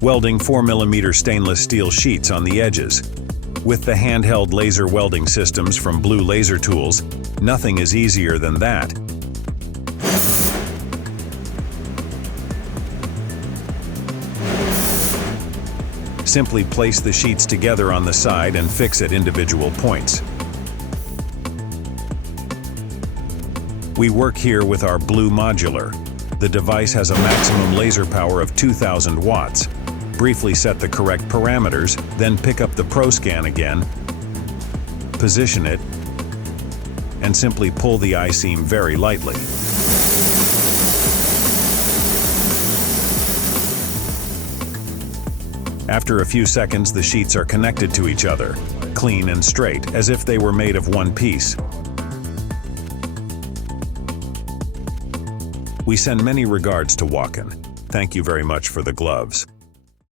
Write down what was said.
welding 4mm stainless steel sheets on the edges. With the handheld laser welding systems from Blue Lasertools, nothing is easier than that. Simply place the sheets together on the side and fix at individual points. We work here with our Blue modular. The device has a maximum laser power of 2000 watts. Briefly set the correct parameters, then pick up the ProScan again, position it, and simply pull the I-seam very lightly. After a few seconds, the sheets are connected to each other, clean and straight, as if they were made of one piece. We send many regards to Wocken. Thank you very much for the gloves.